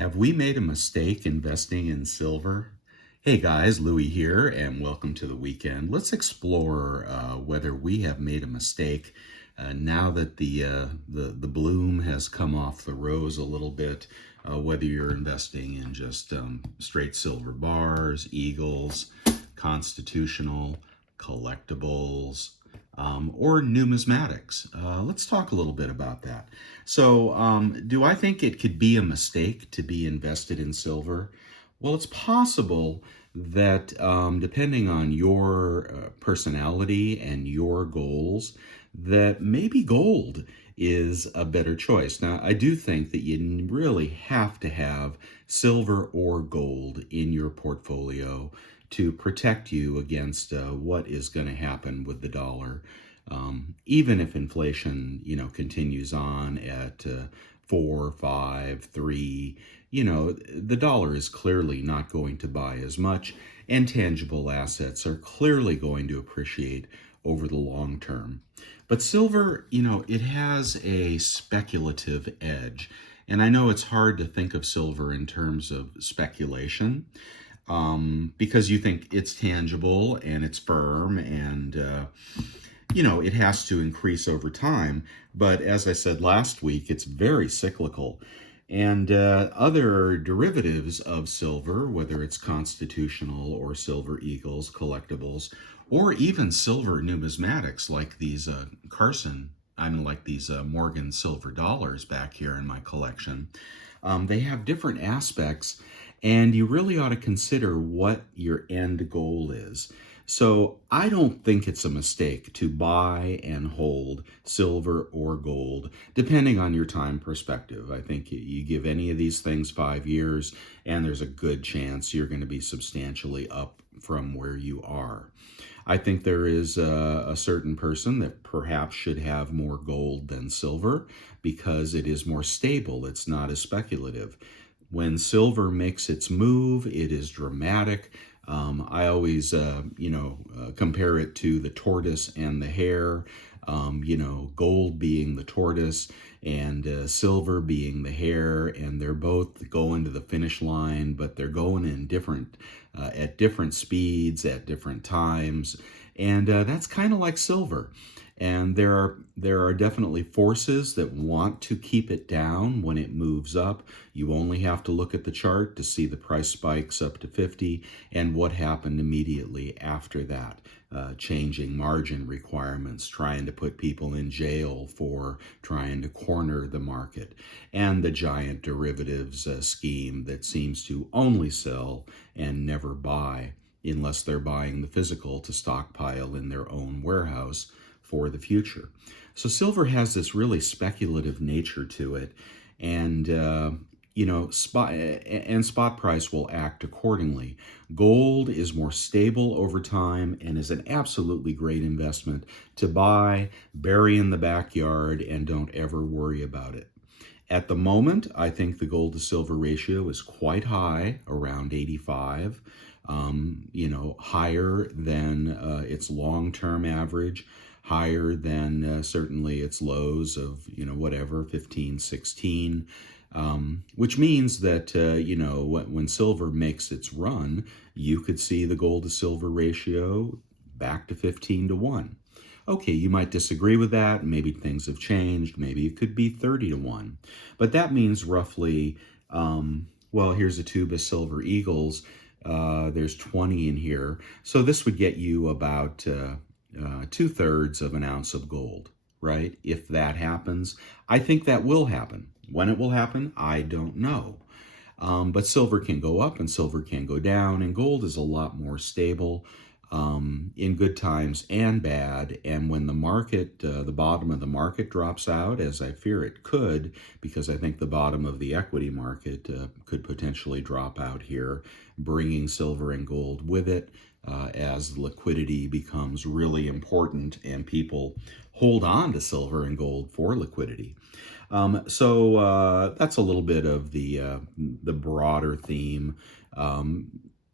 Have we made a mistake investing in silver? Hey guys, Louie here, and welcome to the weekend. Let's explore whether we have made a mistake now that the bloom has come off the rose a little bit. Whether you're investing in just straight silver bars, eagles, constitutional, collectibles, or numismatics. Let's talk a little bit about that. So, do I think it could be a mistake to be invested in silver? Well, it's possible that depending on your personality and your goals, that maybe gold is a better choice. Now, I do think that you really have to have silver or gold in your portfolio to protect you against what is going to happen with the dollar. Even if inflation, continues on at 4, 5, 3, the dollar is clearly not going to buy as much, and tangible assets are clearly going to appreciate over the long term. But silver, it has a speculative edge. And I know it's hard to think of silver in terms of speculation because you think it's tangible and it's firm and, it has to increase over time. But as I said last week, it's very cyclical. And other derivatives of silver, whether it's constitutional or silver eagles, collectibles, or even silver numismatics like these like these Morgan silver dollars back here in my collection, they have different aspects, and you really ought to consider what your end goal is. So I don't think it's a mistake to buy and hold silver or gold, depending on your time perspective. I think you give any of these things 5 years, and there's a good chance you're going to be substantially up from where you are. I think there is a certain person that perhaps should have more gold than silver because it is more stable. It's not as speculative. When silver makes its move, it is dramatic. I always, compare it to the tortoise and the hare, gold being the tortoise and silver being the hare, and they're both going to the finish line, but they're going in at different speeds at different times, and that's kind of like silver. And there are definitely forces that want to keep it down when it moves up. You only have to look at the chart to see the price spikes up to 50 and what happened immediately after that. Changing margin requirements, trying to put people in jail for trying to corner the market, and the giant derivatives scheme that seems to only sell and never buy unless they're buying the physical to stockpile in their own warehouse for the future. So silver has this really speculative nature to it, and spot price will act accordingly. Gold is more stable over time and is an absolutely great investment to buy, bury in the backyard, and don't ever worry about it. At the moment, I think the gold to silver ratio is quite high, around 85, higher than its long-term average, higher than certainly its lows of, 15, 16, which means that, when silver makes its run, you could see the gold to silver ratio back to 15 to 1. Okay, you might disagree with that. Maybe things have changed. Maybe it could be 30 to 1. But that means roughly, here's a tube of silver eagles. There's 20 in here. So this would get you about 2/3 of an ounce of gold, right? If that happens, I think that will happen. When it will happen, I don't know. But silver can go up and silver can go down, and gold is a lot more stable in good times and bad. And when the market, the bottom of the market drops out, as I fear it could, because I think the bottom of the equity market could potentially drop out here, bringing silver and gold with it as liquidity becomes really important and people hold on to silver and gold for liquidity. So that's a little bit of the broader theme.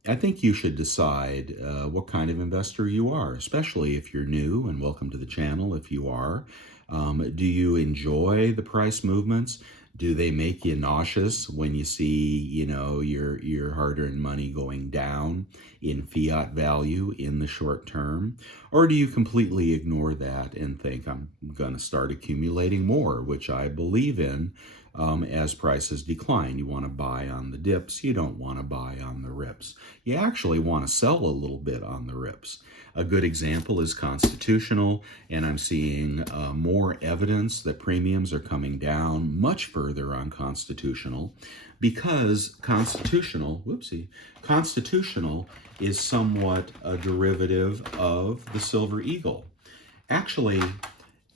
I think you should decide what kind of investor you are, especially if you're new, and welcome to the channel if you are. Do you enjoy the price movements? Do they make you nauseous when you see, your hard-earned money going down in fiat value in the short term? Or do you completely ignore that and think, I'm going to start accumulating more, which I believe in, as prices decline? You want to buy on the dips. You don't want to buy on the rips. You actually want to sell a little bit on the rips. A good example is Constitutional, and I'm seeing more evidence that premiums are coming down much further on Constitutional because Constitutional is somewhat a derivative of the Silver Eagle. Actually,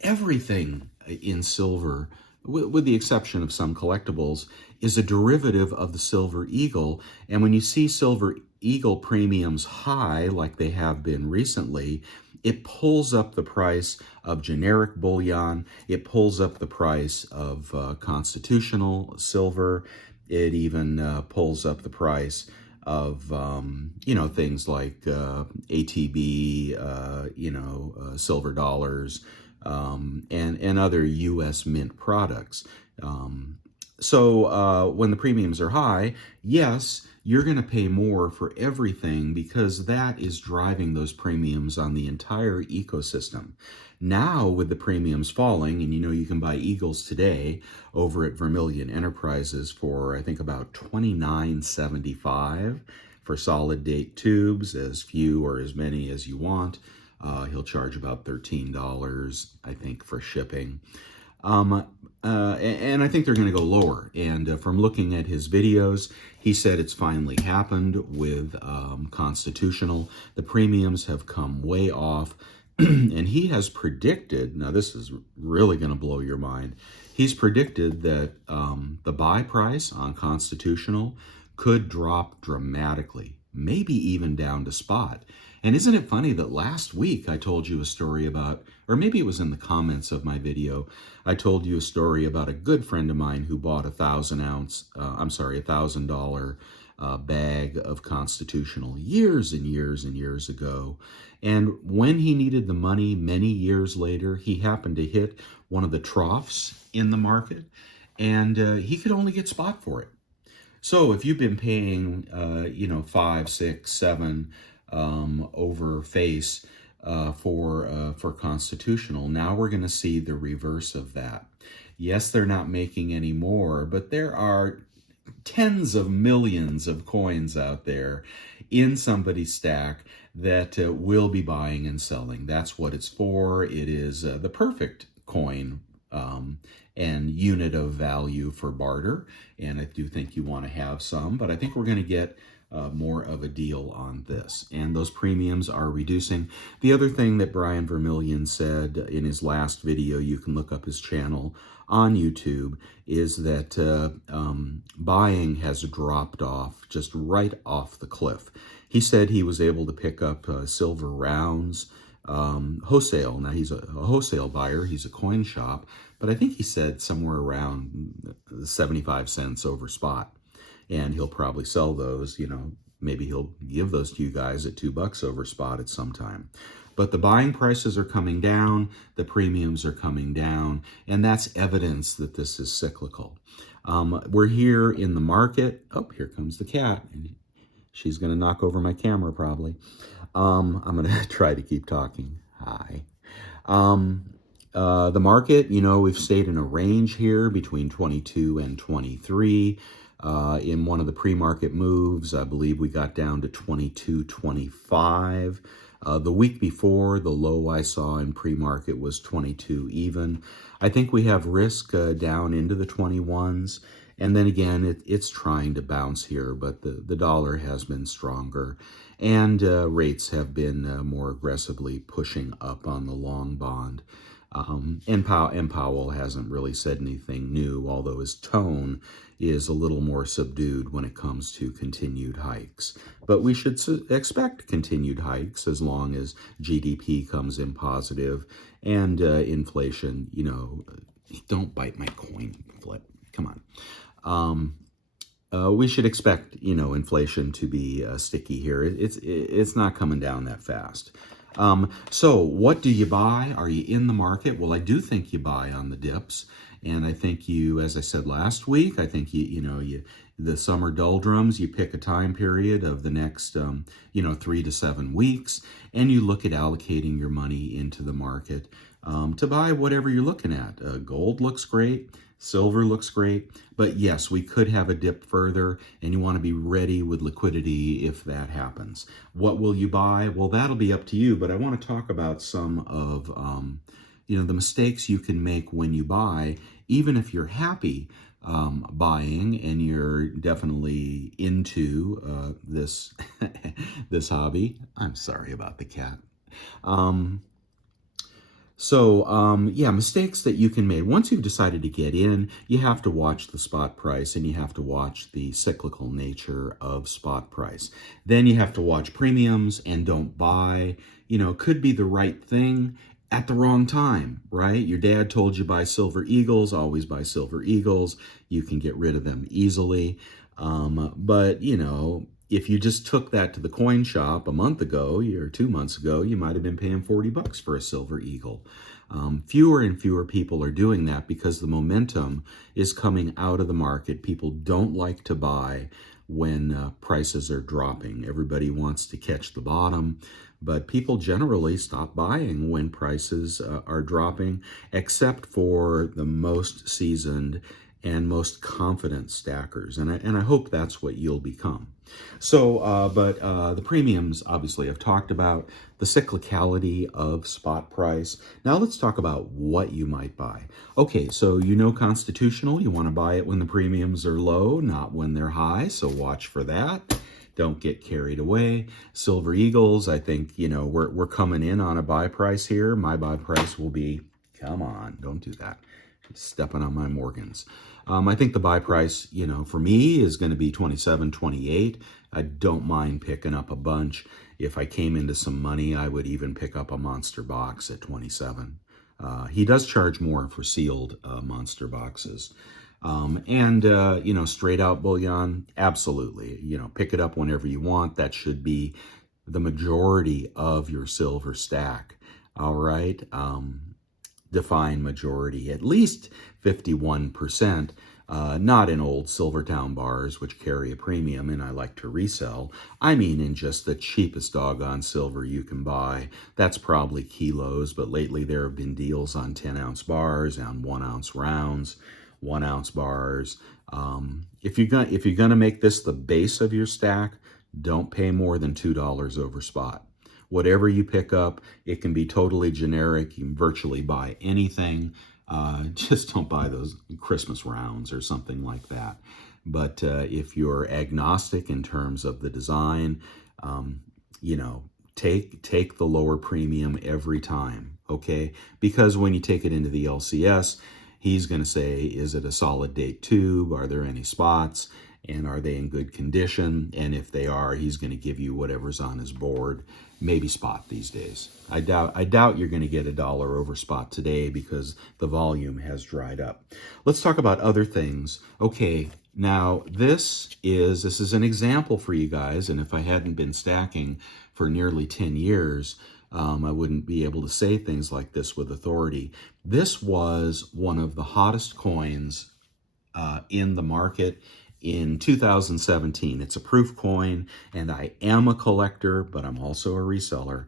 everything in silver, with the exception of some collectibles, is a derivative of the Silver Eagle. And when you see Silver Eagle premiums high, like they have been recently, it pulls up the price of generic bullion. It pulls up the price of constitutional silver. It even pulls up the price of things like ATB, silver dollars, and other U.S. mint products. So when the premiums are high, yes, you're going to pay more for everything because that is driving those premiums on the entire ecosystem. Now, with the premiums falling, and you can buy Eagles today over at Vermilion Enterprises for, I think, about $29.75 for solid date tubes, as few or as many as you want. He'll charge about $13, I think, for shipping. And I think they're going to go lower. And from looking at his videos, he said it's finally happened with Constitutional. The premiums have come way off. And he has predicted, now this is really going to blow your mind, he's predicted that the buy price on Constitutional could drop dramatically, maybe even down to spot. And isn't it funny that last week I told you a story about, or maybe it was in the comments of my video, I told you a story about a good friend of mine who bought $1,000 bag of Constitutional years and years and years ago. And when he needed the money many years later, he happened to hit one of the troughs in the market, and he could only get spot for it. So if you've been paying, 5, 6, 7 over face for Constitutional, now we're going to see the reverse of that. Yes, they're not making any more, but there are tens of millions of coins out there in somebody's stack that will be buying and selling. That's what it's for. It is the perfect coin and unit of value for barter. And I do think you want to have some, but I think we're going to get more of a deal on this. And those premiums are reducing. The other thing that Brian Vermilion said in his last video, you can look up his channel on YouTube, is that buying has dropped off, just right off the cliff. He said he was able to pick up silver rounds, wholesale. Now, he's a wholesale buyer. He's a coin shop. But I think he said somewhere around 75 cents over spot. And he'll probably sell those, maybe he'll give those to you guys at $2 over spot at some time. But the buying prices are coming down, the premiums are coming down, and that's evidence that this is cyclical. We're here in the market. Oh, here comes the cat. She's going to knock over my camera probably. I'm going to try to keep talking. Hi. The market, we've stayed in a range here between 22 and 23. In one of the pre-market moves, I believe we got down to 22.25. The week before, the low I saw in pre-market was 22 even. I think we have risk down into the 21s. And then again, it's trying to bounce here, but the dollar has been stronger. And rates have been more aggressively pushing up on the long bond. And Powell hasn't really said anything new, although his tone is a little more subdued when it comes to continued hikes. But we should expect continued hikes as long as GDP comes in positive and inflation, don't bite my coin flip. Come on. We should expect, inflation to be sticky here. It's not coming down that fast. So what do you buy? Are you in the market? Well, I do think you buy on the dips. And I think you, as I said last week, I think the summer doldrums, you pick a time period of the next, 3 to 7 weeks, and you look at allocating your money into the market to buy whatever you're looking at. Gold looks great. Silver looks great, but yes, we could have a dip further, and you want to be ready with liquidity if that happens. What will you buy? Well, that'll be up to you, but I want to talk about some of the mistakes you can make when you buy, even if you're happy buying and you're definitely into this this hobby. I'm sorry about the cat. Um, yeah, mistakes that you can make. Once you've decided to get in, you have to watch the spot price and you have to watch the cyclical nature of spot price. Then you have to watch premiums and don't buy. Could be the right thing at the wrong time, right? Your dad told you buy silver eagles, always buy silver eagles. You can get rid of them easily. But if you just took that to the coin shop a month ago or 2 months ago, you might have been paying $40 for a silver eagle. Fewer and fewer people are doing that because the momentum is coming out of the market. People don't like to buy when prices are dropping. Everybody wants to catch the bottom, but people generally stop buying when prices are dropping, except for the most seasoned and most confident stackers. And I hope that's what you'll become. But the premiums, obviously, I've talked about the cyclicality of spot price. Now let's talk about what you might buy. Okay, so constitutional, you want to buy it when the premiums are low, not when they're high, so watch for that. Don't get carried away. Silver eagles, I think, we're coming in on a buy price here. My buy price will be, come on, don't do that. Stepping on my Morgans. I think the buy price, for me is going to be 27, 28. I don't mind picking up a bunch. If I came into some money, I would even pick up a monster box at 27. He does charge more for sealed monster boxes. Straight out bullion, absolutely. Pick it up whenever you want. That should be the majority of your silver stack. All right. Define majority, at least 51%, not in old Silvertown bars, which carry a premium and I like to resell. I mean in just the cheapest doggone silver you can buy. That's probably kilos, but lately there have been deals on 10-ounce bars, on 1-ounce rounds, 1-ounce bars. If you're gonna make this the base of your stack, don't pay more than $2 over spot. Whatever you pick up, it can be totally generic. You can virtually buy anything. Just don't buy those Christmas rounds or something like that. But if you're agnostic in terms of the design, take the lower premium every time, okay? Because when you take it into the LCS, he's going to say, is it a solid date tube? Are there any spots? And are they in good condition? And if they are, he's going to give you whatever's on his board, maybe spot these days. I doubt you're going to get $1 over spot today because the volume has dried up. Let's talk about other things. Okay, now this is an example for you guys, and if I hadn't been stacking for nearly 10 years, I wouldn't be able to say things like this with authority. This was one of the hottest coins in the market in 2017. It's a proof coin, and I am a collector, but I'm also a reseller.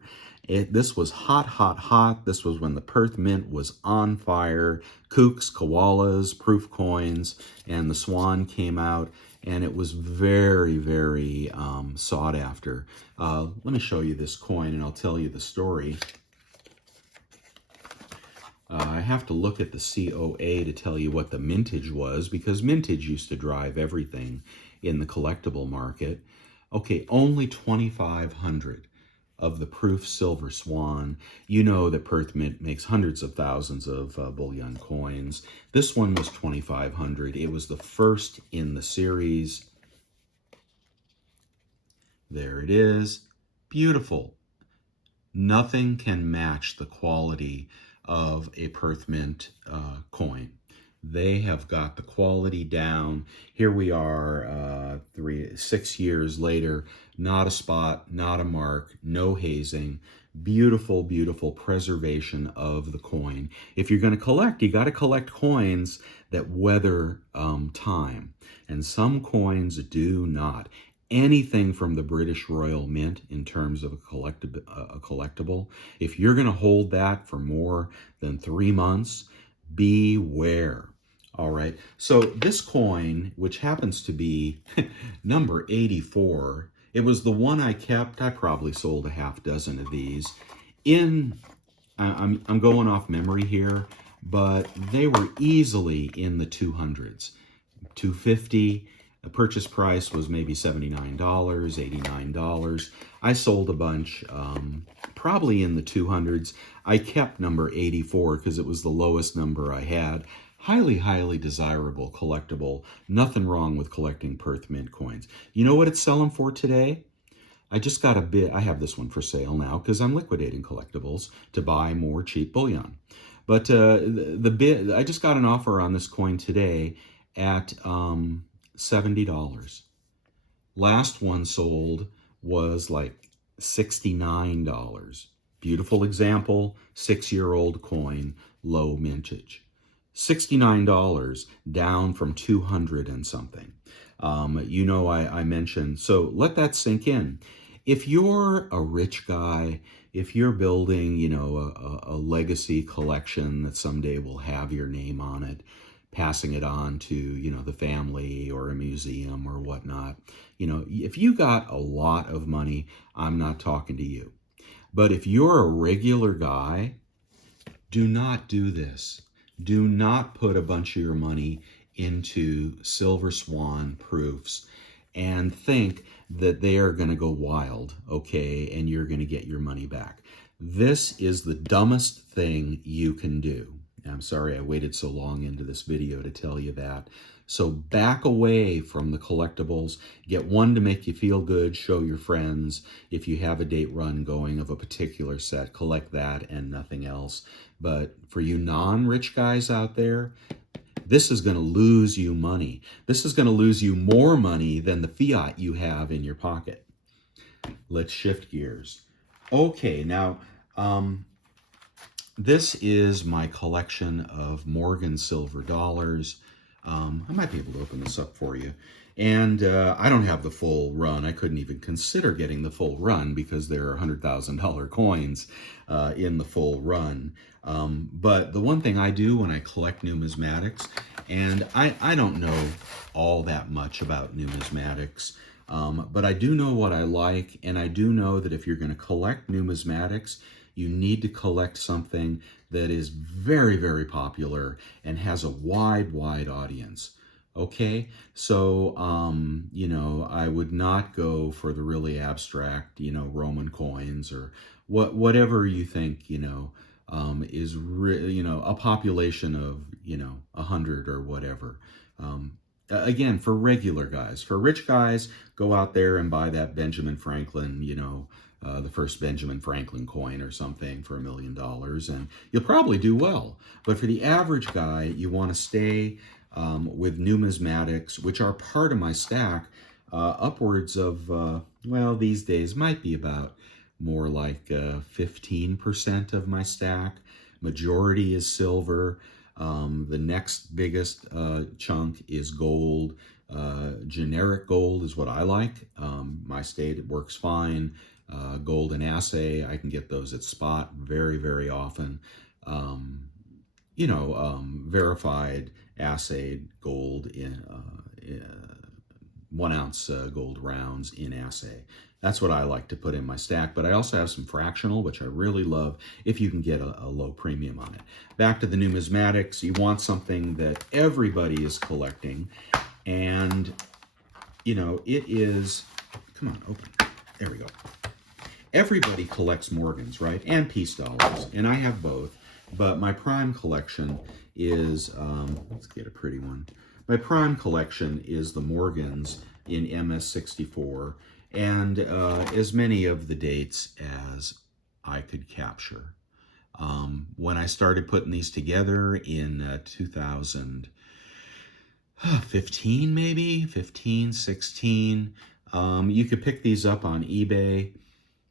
This was hot, hot, hot. This was when the Perth Mint was on fire. Kooks, koalas, proof coins, and the Swan came out, and it was very, very sought after. Let me show you this coin, and I'll tell you the story. I have to look at the COA to tell you what the mintage was, because mintage used to drive everything in the collectible market. Okay, only 2,500 of the proof silver Swan. You know that Perth Mint makes hundreds of thousands of bullion coins. This one was 2,500. It was the first in the series. There it is. Beautiful. Nothing can match the quality of a Perth Mint coin. They have got the quality down. Here we are 6 years later, not a spot, not a mark, no hazing. Beautiful, beautiful preservation of the coin. If you're going to collect, you got to collect coins that weather time. And some coins do not. Anything from the British Royal Mint in terms of a collectible, if you're going to hold that for more than 3 months, beware. All right. So this coin, which happens to be number 84, it was the one I kept. I probably sold a half dozen of these. I'm going off memory here, but they were easily in the 200s. 250. The purchase price was maybe $79, $89. I sold a bunch, probably in the 200s. I kept number 84 because it was the lowest number I had. Highly, highly desirable collectible. Nothing wrong with collecting Perth Mint coins. You know what it's selling for today? I just got a bid. I have this one for sale now because I'm liquidating collectibles to buy more cheap bullion. But the bid, I just got an offer on this coin today at $70. Last one sold was like $69. Beautiful example, 6-year-old coin, low mintage. $69 down from 200 and something. I mentioned, so let that sink in. If you're a rich guy, if you're building, a legacy collection that someday will have your name on it, passing it on to, the family or a museum or whatnot, if you got a lot of money, I'm not talking to you. But if you're a regular guy, do not do this. Do not put a bunch of your money into Silver Swan proofs and think that they are going to go wild, okay, and you're going to get your money back. This is the dumbest thing you can do. I'm sorry I waited so long into this video to tell you that. So back away from the collectibles. Get one to make you feel good, show your friends. If you have a date run going of a particular set, collect that and nothing else. But for you non-rich guys out there, this is going to lose you money. This is going to lose you more money than the fiat you have in your pocket. Let's shift gears. Okay, now, this is my collection of Morgan silver dollars. I might be able to open this up for you. And I don't have the full run. I couldn't even consider getting the full run because there are $100,000 coins in the full run. But the one thing I do when I collect numismatics, and I don't know all that much about numismatics, but I do know what I like, and I do know that if you're going to collect numismatics, you need to collect something that is very, very popular and has a wide, wide audience. Okay, so, I would not go for the really abstract, Roman coins or whatever you think, is, a population of, 100 or whatever. Again, for regular guys. For rich guys, go out there and buy that Benjamin Franklin, the first Benjamin Franklin coin or something for $1 million, and you'll probably do well. But for the average guy, you want to stay with numismatics, which are part of my stack, upwards of, these days might be about more like 15% of my stack. Majority is silver. The next biggest chunk is gold. Generic gold is what I like. My state, it works fine. Gold and assay, I can get those at spot very, very often. Verified, assayed gold in 1 ounce gold rounds in assay. That's what I like to put in my stack, but I also have some fractional, which I really love if you can get a low premium on it. Back to the numismatics, you want something that everybody is collecting, and, it is, come on, open, there we go. Everybody collects Morgans, right? And peace dollars, and I have both. But my prime collection is, let's get a pretty one. My prime collection is the Morgans in MS64, and as many of the dates as I could capture. When I started putting these together in 2000, 15 maybe, 15, 16. You could pick these up on eBay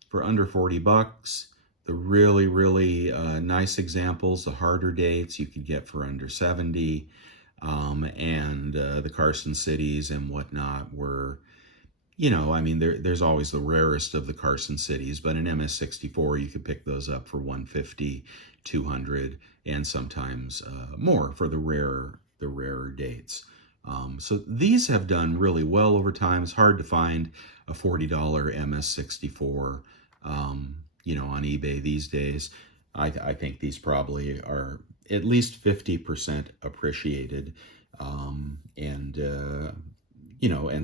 for under 40 bucks. The really, really nice examples, the harder dates, you could get for under 70. And the Carson Cities and whatnot were, I mean, there's always the rarest of the Carson Cities, but an MS-64, you could pick those up for 150, 200, and sometimes more for the rarer dates. So these have done really well over time. It's hard to find a $40 MS-64, on eBay these days. I think these probably are at least 50% appreciated. And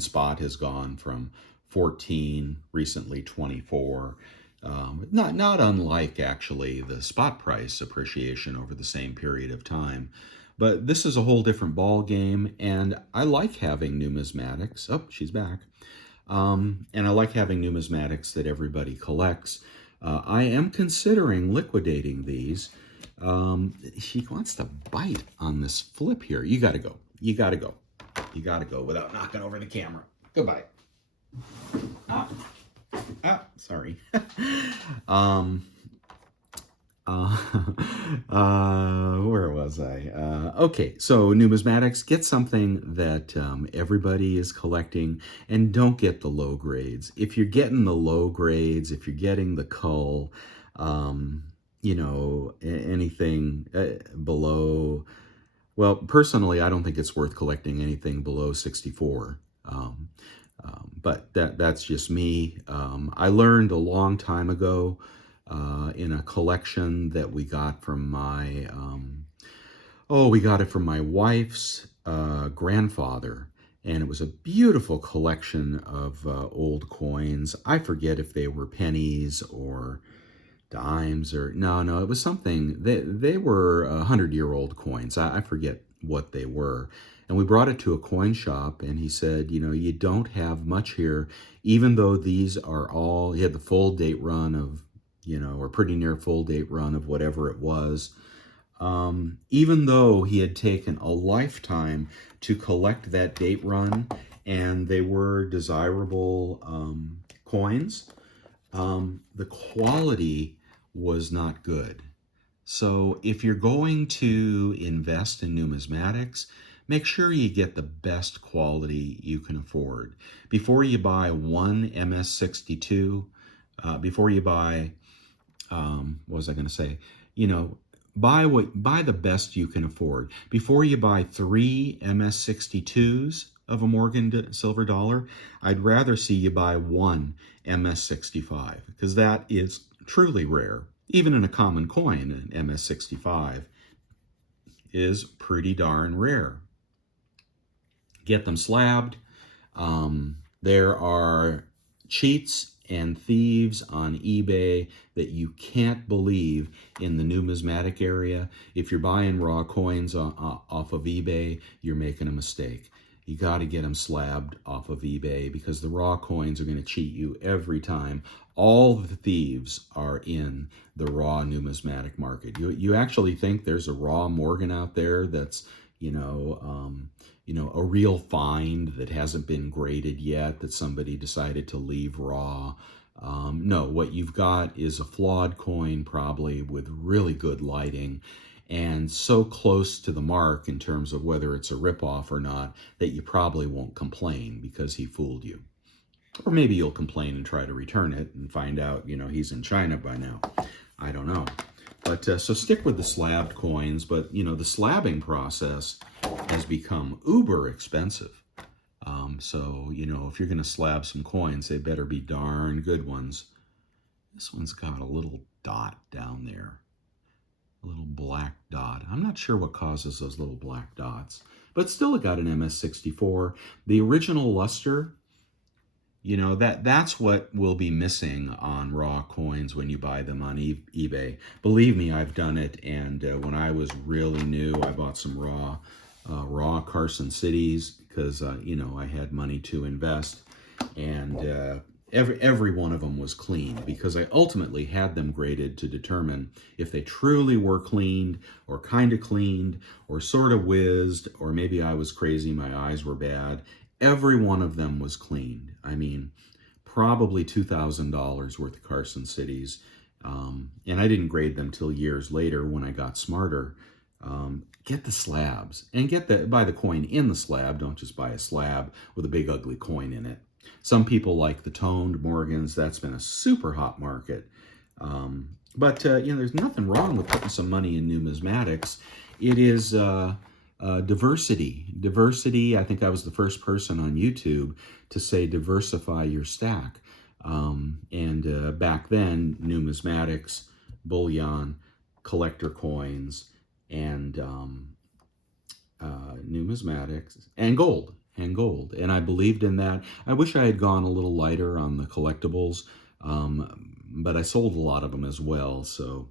spot has gone from 14, recently 24. Not unlike actually the spot price appreciation over the same period of time. But this is a whole different ball game, and I like having numismatics. Oh, she's back. And I like having numismatics that everybody collects. I am considering liquidating these. She wants to bite on this flip here. You got to go. You got to go. You got to go without knocking over the camera. Goodbye. Sorry. Where was I? Okay, so numismatics, get something that everybody is collecting, and don't get the low grades. If you're getting the low grades, if you're getting the cull, anything below, well, personally, I don't think it's worth collecting anything below 64. But that's just me. I learned a long time ago in a collection that we got from we got it from my wife's grandfather. And it was a beautiful collection of old coins. I forget if they were pennies or dimes or no, it was something. They were 100-year-old coins. I forget what they were. And we brought it to a coin shop, and he said, you don't have much here, even though these are all, he had the full date run of, or pretty near full date run of whatever it was. Even though he had taken a lifetime to collect that date run, and they were desirable coins, the quality was not good. So if you're going to invest in numismatics, make sure you get the best quality you can afford. Before you buy one MS-62, before you buy, what was I going to say? Buy the best you can afford. Before you buy 3 MS-62s of a Morgan silver dollar, I'd rather see you buy one MS-65, because that is truly rare. Even in a common coin, an MS-65 is pretty darn rare. Get them slabbed. There are cheats and thieves on eBay that you can't believe in the numismatic area. If you're buying raw coins off of eBay, you're making a mistake. You got to get them slabbed off of eBay, because the raw coins are going to cheat you every time. All the thieves are in the raw numismatic market. You actually think there's a raw Morgan out there that's, a real find that hasn't been graded yet, that somebody decided to leave raw. No, what you've got is a flawed coin, probably with really good lighting, and so close to the mark in terms of whether it's a ripoff or not that you probably won't complain because he fooled you. Or maybe you'll complain and try to return it and find out, he's in China by now. I don't know. But so stick with the slabbed coins. But, the slabbing process has become uber expensive. So, if you're going to slab some coins, they better be darn good ones. This one's got a little dot down there. A little black dot. I'm not sure what causes those little black dots. But still, it got an MS-64. The original luster, that's what will be missing on raw coins when you buy them on eBay. Believe me, I've done it. And when I was really new, I bought some raw Carson Cities because, I had money to invest. And every one of them was clean, because I ultimately had them graded to determine if they truly were cleaned, or kind of cleaned, or sort of whizzed, or maybe I was crazy, my eyes were bad. Every one of them was cleaned. I mean, probably $2,000 worth of Carson Cities. And I didn't grade them till years later when I got smarter. Get the slabs, and buy the coin in the slab. Don't just buy a slab with a big ugly coin in it. Some people like the toned Morgans. That's been a super hot market. But there's nothing wrong with putting some money in numismatics. It is diversity. Diversity. I think I was the first person on YouTube to say diversify your stack. And back then, numismatics, bullion, collector coins, and numismatics, and gold. And I believed in that. I wish I had gone a little lighter on the collectibles, but I sold a lot of them as well. So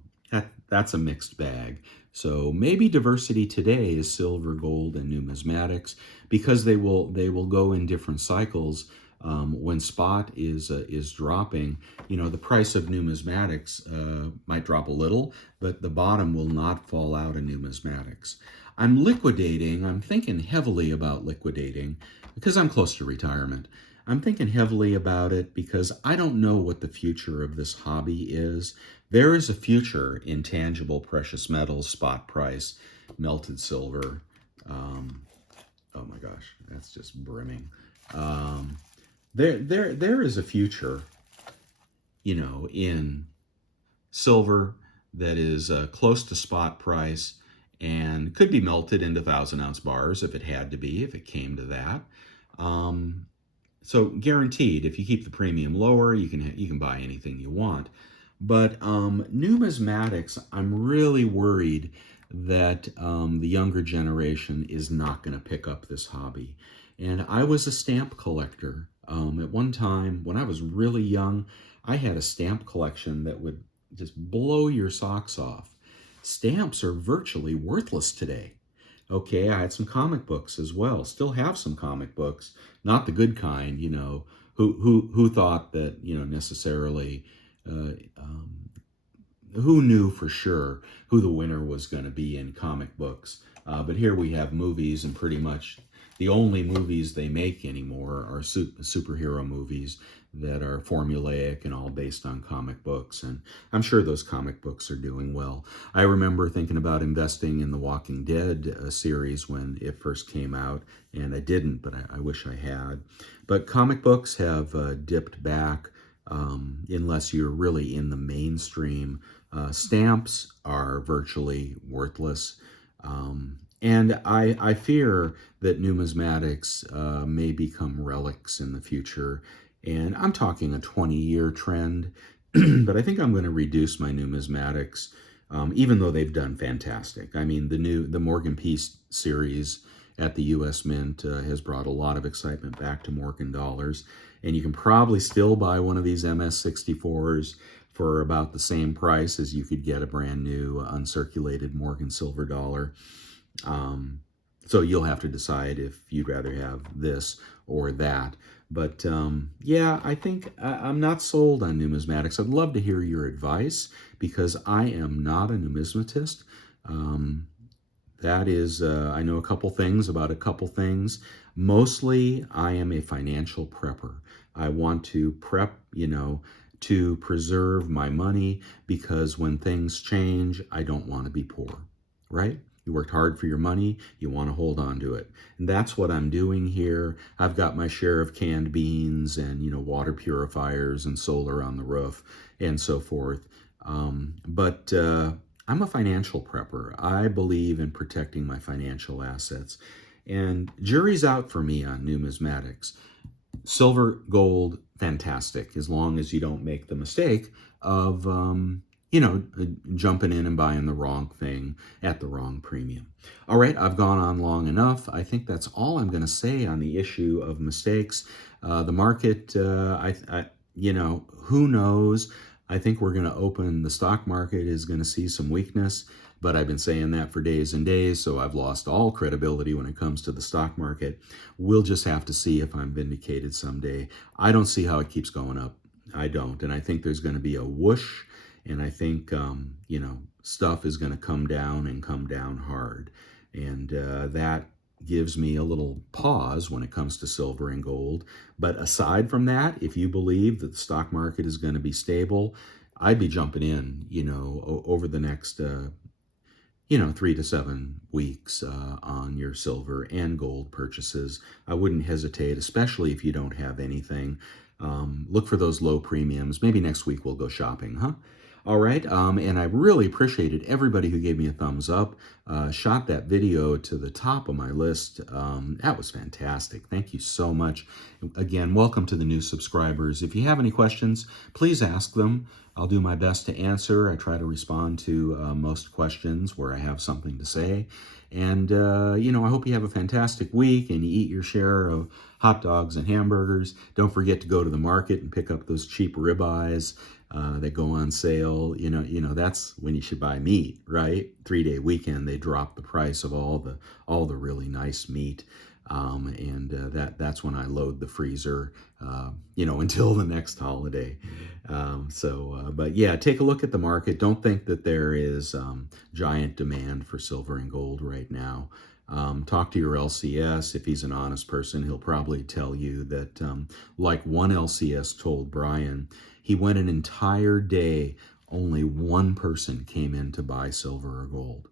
that's a mixed bag. So maybe diversity today is silver, gold, and numismatics, because they will go in different cycles. When spot is dropping, the price of numismatics might drop a little, but the bottom will not fall out of numismatics. I'm thinking heavily about liquidating, because I'm close to retirement. I'm thinking heavily about it because I don't know what the future of this hobby is. There is a future in tangible precious metals, spot price, melted silver. Oh my gosh, that's just brimming. There is a future, in silver that is close to spot price, and could be melted into 1,000-ounce bars if it had to be, if it came to that. So guaranteed, if you keep the premium lower, you can buy anything you want. But numismatics, I'm really worried that the younger generation is not going to pick up this hobby. And I was a stamp collector. At one time, when I was really young, I had a stamp collection that would just blow your socks off. Stamps are virtually worthless today. Okay, I had some comic books as well. Still have some comic books, not the good kind. Who thought that necessarily. Who knew for sure who the winner was going to be in comic books? But here we have movies, and pretty much the only movies they make anymore are superhero movies that are formulaic and all based on comic books. And I'm sure those comic books are doing well. I remember thinking about investing in the Walking Dead series when it first came out, and I didn't, but I wish I had. But comic books have dipped back, unless you're really in the mainstream. Stamps are virtually worthless. And I fear that numismatics may become relics in the future. And I'm talking a 20-year trend, but I think I'm going to reduce my numismatics, even though they've done fantastic. I mean, the Morgan Peace series at the U.S. Mint has brought a lot of excitement back to Morgan dollars. And you can probably still buy one of these MS-64s for about the same price as you could get a brand new uncirculated Morgan silver dollar. So you'll have to decide if you'd rather have this or that. But yeah, I think I'm not sold on numismatics. I'd love to hear your advice, because I am not a numismatist. That is, I know a couple things about a couple things. Mostly, I am a financial prepper. I want to prep, to preserve my money, because when things change, I don't want to be poor, right? You worked hard for your money, you want to hold on to it. And that's what I'm doing here. I've got my share of canned beans and, water purifiers and solar on the roof and so forth. But I'm a financial prepper. I believe in protecting my financial assets. And jury's out for me on numismatics. Silver, gold, fantastic, as long as you don't make the mistake of jumping in and buying the wrong thing at the wrong premium. All right, I've gone on long enough. I think that's all I'm going to say on the issue of mistakes. The market, who knows? I think we're going to open, the stock market is going to see some weakness. but I've been saying that for days and days, so I've lost all credibility when it comes to the stock market. We'll just have to see if I'm vindicated someday. I don't see how it keeps going up. I don't. And I think there's going to be a whoosh, and I think, stuff is going to come down and come down hard. And that gives me a little pause when it comes to silver and gold. But aside from that, if you believe that the stock market is going to be stable, I'd be jumping in, over the next 3 to 7 weeks on your silver and gold purchases. I wouldn't hesitate, especially if you don't have anything. Look for those low premiums. Maybe next week we'll go shopping, huh? All right, and I really appreciated everybody who gave me a thumbs up, shot that video to the top of my list. That was fantastic. Thank you so much. Again, welcome to the new subscribers. If you have any questions, please ask them. I'll do my best to answer. I try to respond to most questions where I have something to say. And, I hope you have a fantastic week and you eat your share of hot dogs and hamburgers. Don't forget to go to the market and pick up those cheap ribeyes that go on sale. That's when you should buy meat, right? 3-day weekend, they drop the price of all the really nice meat. That's when I load the freezer, until the next holiday. But yeah, take a look at the market. Don't think that there is giant demand for silver and gold right now. Talk to your LCS. If he's an honest person, he'll probably tell you that, like one LCS told Brian, he went an entire day, only one person came in to buy silver or gold.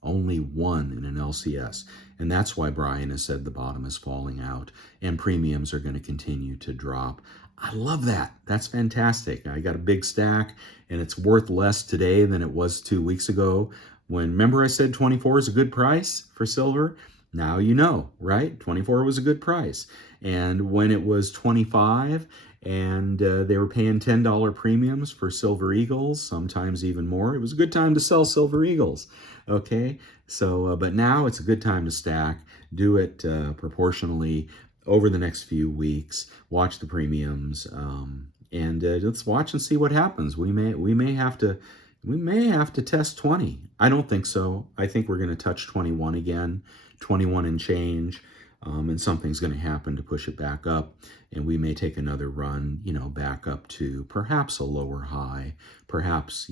Only one in an LCS. And that's why Brian has said the bottom is falling out and premiums are going to continue to drop. I love that. That's fantastic. I got a big stack and it's worth less today than it was 2 weeks ago. Remember I said 24 is a good price for silver? Now you know, right? 24 was a good price. And when it was 25 and they were paying $10 premiums for silver eagles, sometimes even more, it was a good time to sell silver eagles. Okay, so, but now it's a good time to stack. Do it proportionally over the next few weeks. Watch the premiums, and let's watch and see what happens. We may have to test 20. I don't think so. I think we're going to touch 21 again, 21 and change, and something's going to happen to push it back up, and we may take another run, back up to perhaps a lower high, perhaps,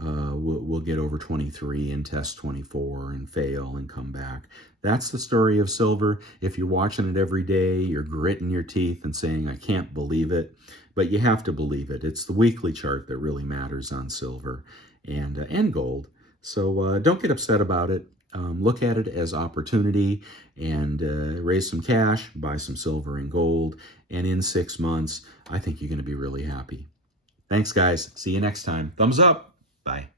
we'll get over 23 and test 24 and fail and come back. That's the story of silver. If you're watching it every day, you're gritting your teeth and saying, I can't believe it, but you have to believe it. It's the weekly chart that really matters on silver and gold. So don't get upset about it. Look at it as opportunity and raise some cash, buy some silver and gold. And in 6 months, I think you're going to be really happy. Thanks, guys. See you next time. Thumbs up. Bye.